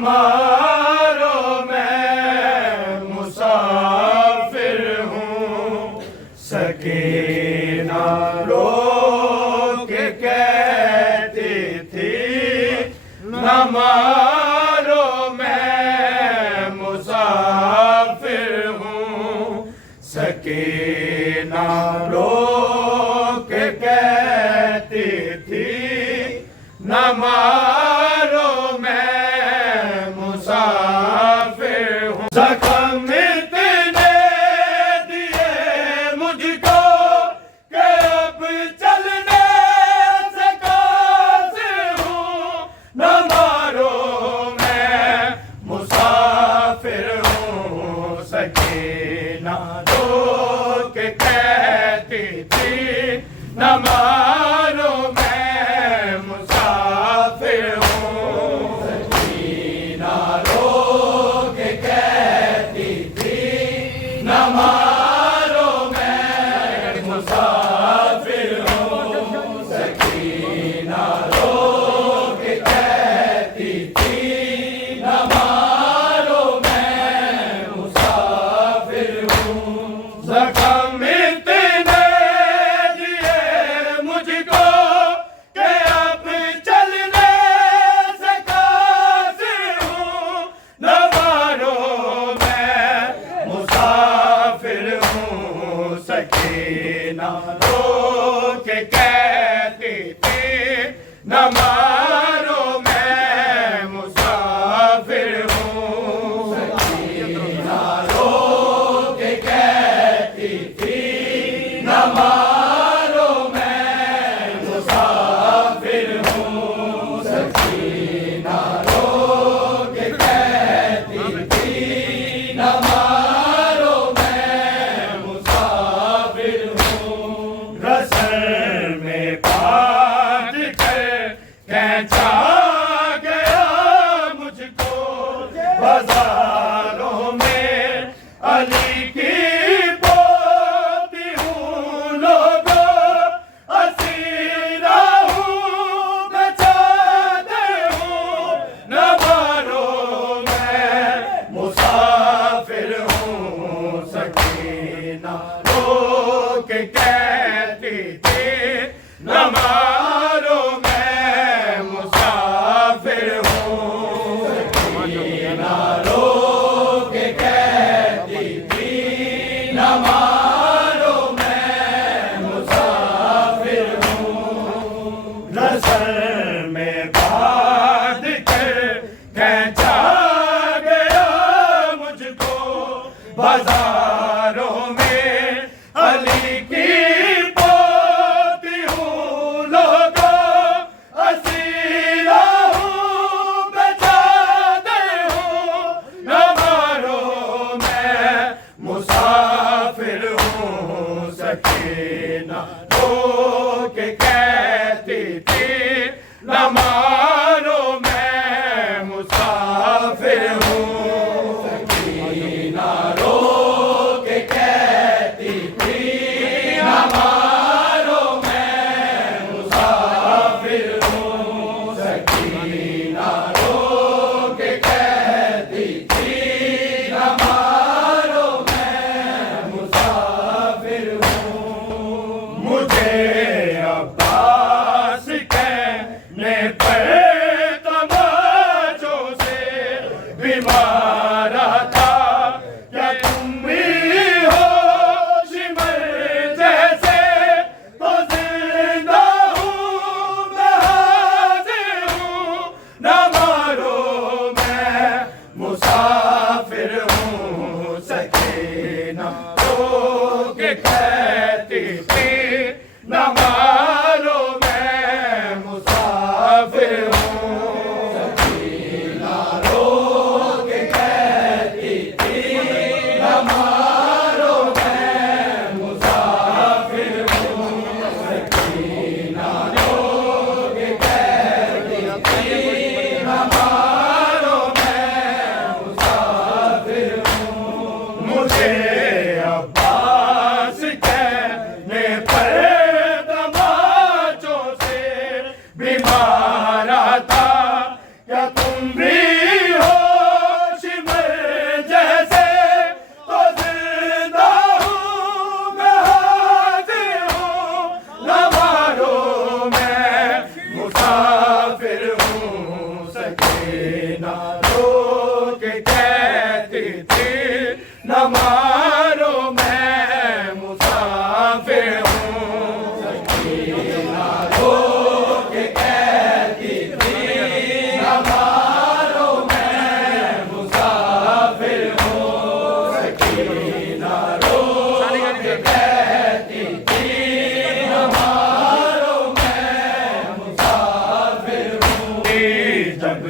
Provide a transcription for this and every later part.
मारो मैं मुसाफिर हूँ। सकीना रो के कहती थी न मारो मैं मुसाफिर हूँ। सकीना रो के कहती थी न मारो मैं मुसाफिर हूँ। जख्म इतने दिए मुझको कि अब चलने से कासिर हूँ। न मारो मैं मुसाफिर हूँ। सकीना रो के कहती थी न मारो मैं मुसाफिर हूँ। सकीना रो के कहती थी न मारो मैं मुसाफिर हूँ। सकीना रो के कहती थी न मारो मैं मुसाफिर हूँ। जख्म इतने दिए मुझको कि अब चलने से कासिर हूँ। न मारो मैं मुसाफिर हूँ। सकीना रो के कहती थी न मारो मैं मुसाफिर हूँ। सकीना रो के कहती थी न मारो मैं मुसाफिर हूँ। सकीना रो के कहती थी न मारो मैं मुसाफिर हूँ। रसल में बांध कर खींचा गया मुझको बाजारों में अली की पोती हूँ। लोगों असीरा हूँ बेचारे हूँ। न मारो मैं मुसाफिर हूँ। सकीना रो के कहती थी न मारो मैं मुसाफिर हूँ। सकीना रो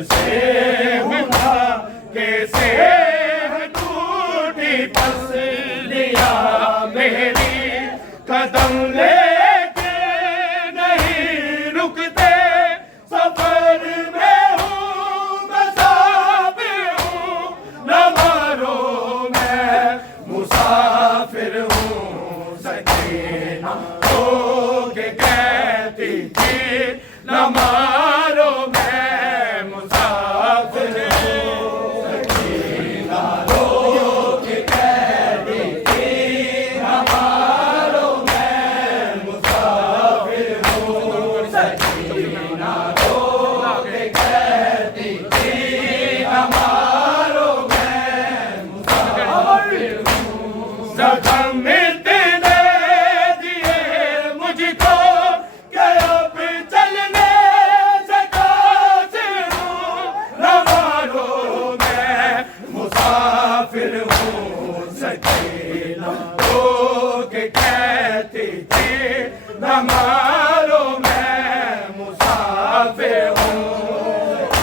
से हूँ ना कैसे है टूटी पसलियां मेरी, कदम लेके नहीं रुकते सफर में हूँ मुसाफिर हूँ, न मारो मैं मुसाफिर हूँ। सकीना हो के कहती थी न मारो मैं मुसाफिर हूँ, सकीना हो के कहती थी न मारो मैं मुसाफिर हूँ, सकीना हो के कहती थी न मारो मैं मुसाफिर हूँ। जख्म इतने दिए मुझको कि अब चलने से कासिर हूँ, न मारो मैं मुसाफिर हूँ। सकीना हो के कहती थी न मारो मैं मुसाफिर हूँ,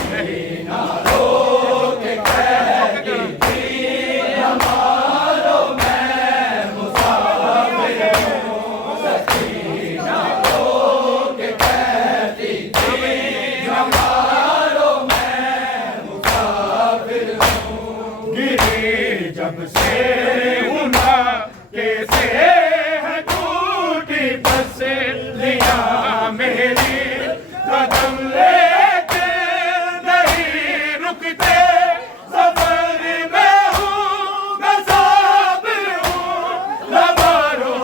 सकीना हो के कहती थी न मारो मैं मुसाफिर हूँ, सकीना हो के कहती थी न मारो मैं मुसाफिर हूँ। गिरी जब से हूँ ना कैसे है टूटी पसलियां मेरी, कदम लेके नहीं रुकते सफर में हूँ मुसाफिर हूँ, न मारो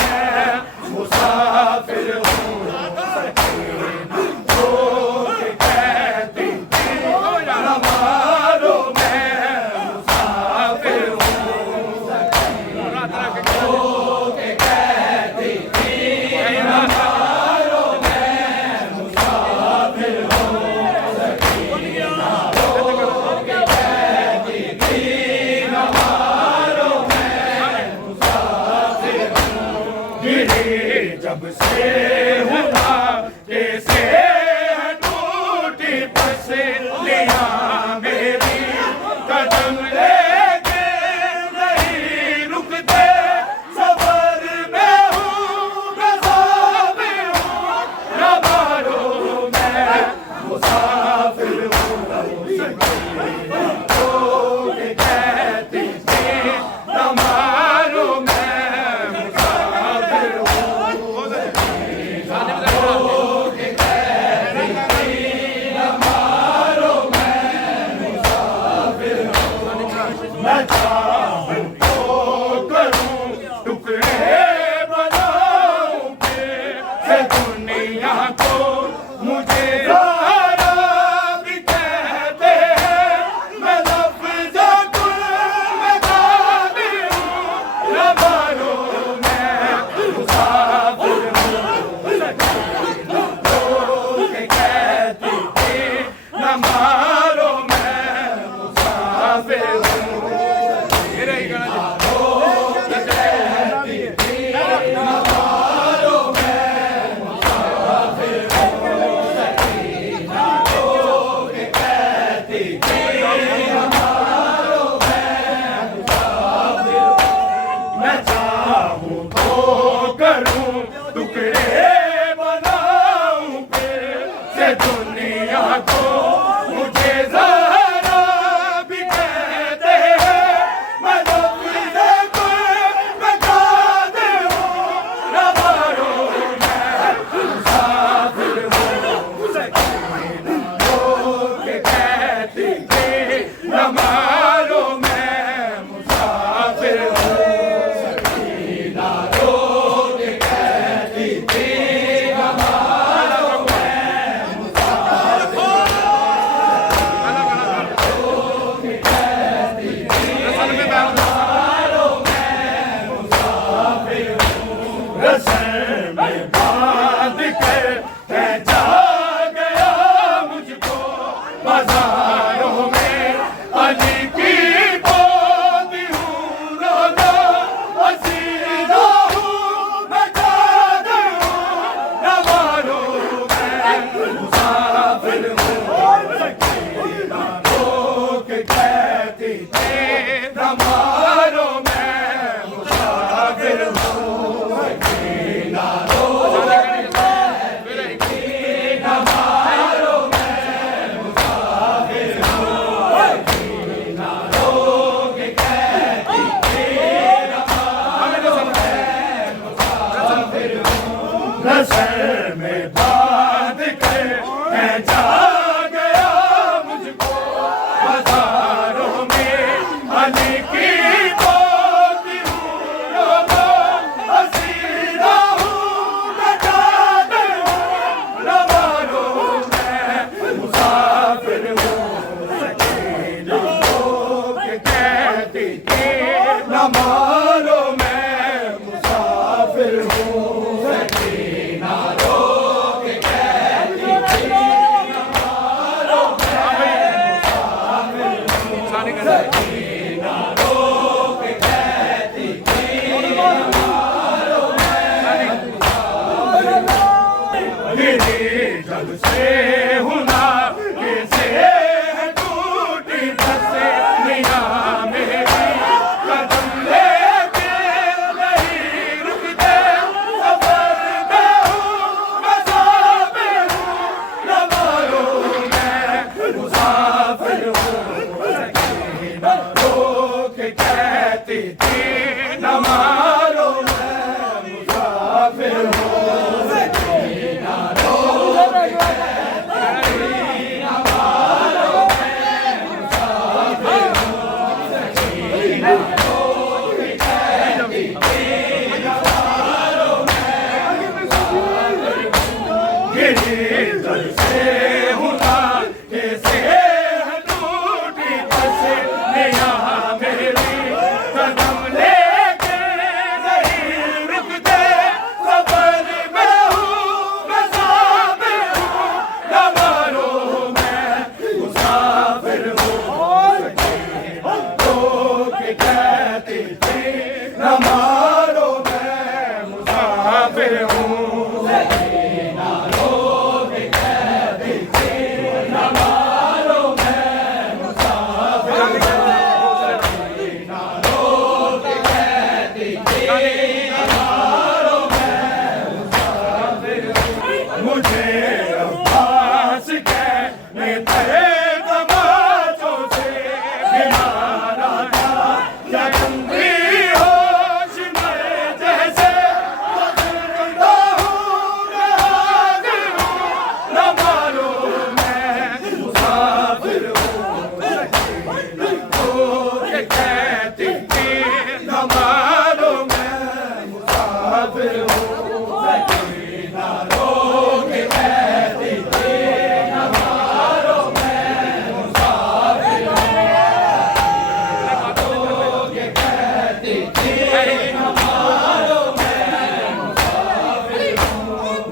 मैं मुसाफिर हूँ। सकीना हो के कहती थी न मारो मैं मुसाफिर हूँ, सकीना हो के कहती थी न मारो मैं मुसाफिर हूँ, सकीना हो के कहती थी न मारो मैं मुसाफिर हूँ। गिरी जब से हूँ ना कैसे है टूटी पसलियां मेरी, कदम लेके नहीं रुकते सफर में हूँ मुसाफिर हूँ, न मारो मैं मुसाफिर हूँ। सकीना हो के कहती थी न मारो मैं मुसाफिर हूँ, सकीना हो के कहती थी न मारो मैं मुसाफिर हूँ। मैं चाहूँ तो करूँ टुकड़े बनाऊँ फिर से दुनिया को, मुझे ज़रा भी कहते हैं मैं लफ्ज़ों कुल में काबिल हूँ, न मारो मैं मुसाफिर हूँ। सकीना हो के कहती थी न मारो मैं मुसाफिर हूँ, सकीना हो के कहती थी न मारो मैं मुसाफिर हूँ, सकीना हो के कहती थी न मारो मैं मुसाफिर हूँ। मैं चाहूँ तो करूँ टुकड़े बनाऊँ फिर से दुनिया को, सकीना रोक कहती थी मारो मेरी जब से हुना कैसे है टूटी तस्वीरां मेरी कदम लेके नहीं रुकते सफर में हूँ मुसाफिर हूँ न मारो मैं मुसाफिर हूँ सकीना रोक कहती थी न मारो मैं मुसाफिर हूँ सकीना रोक मुझे अब्बास कहने तेरे तमाचों से बीमारा था या तुम भी होश में जैसे जिंदा हूँ मैं हाजिर हूँ न मारो मैं मुसाफिर हूँ ये कहती थी न मारो मैं मुसाफिर हूँ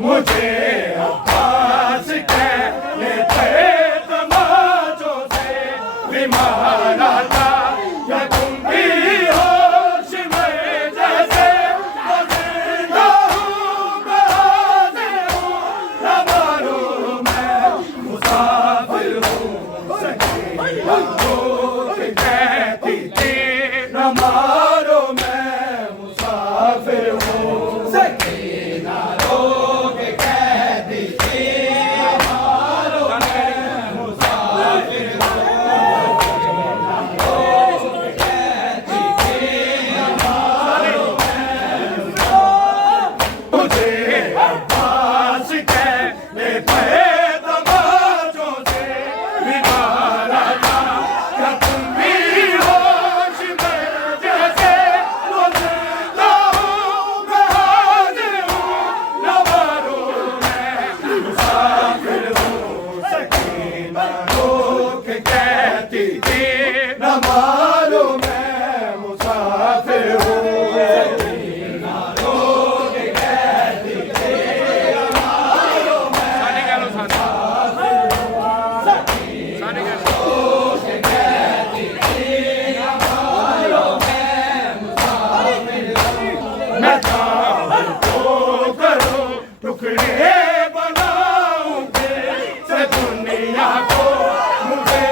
मुझे अब्बास कहने तेरे तमाचों से बीमारा था या तुम भी होश में जैसे जिंदा हूँ मैं हाजिर हूँ न मारो मैं मुसाफिर हूँ सकीना रोक कहती थी न मारो मैं मुसाफिर हूँ सकीना रोक कहती थी न मारो मैं मुसाफिर हूँ मुझे अब्बास कहने तेरे तमाचों से बीमारा था क्या तुम भी होश में जैसे जिंदा हूँ मैं हाजिर हूँ न मारो मैं मुसाफिर हूँ सकीना रोक कहती थी न मारो मैं मुसाफिर हूँ सकीना रोक कहती थी न मारो मैं मैं चाहूं तो करूं टुकड़े बनाऊंगे से दुनिया को मुझे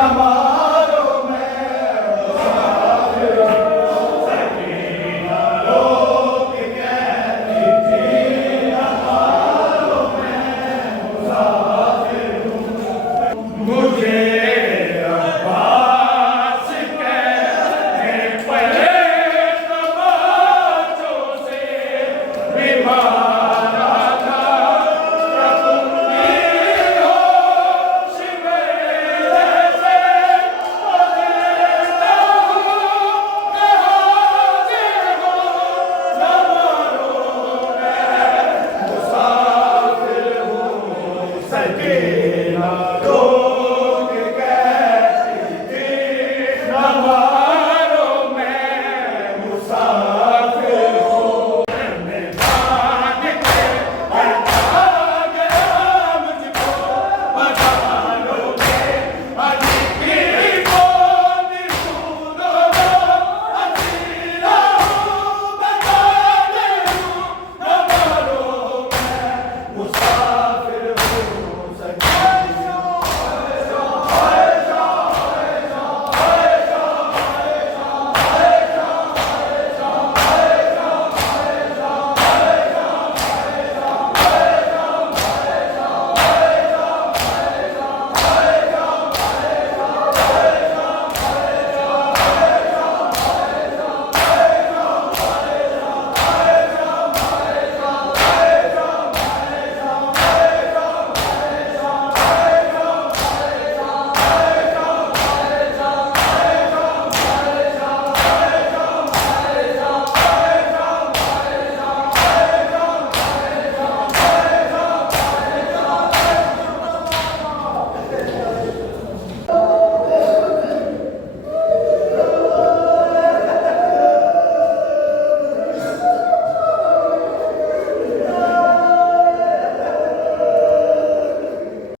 नमाज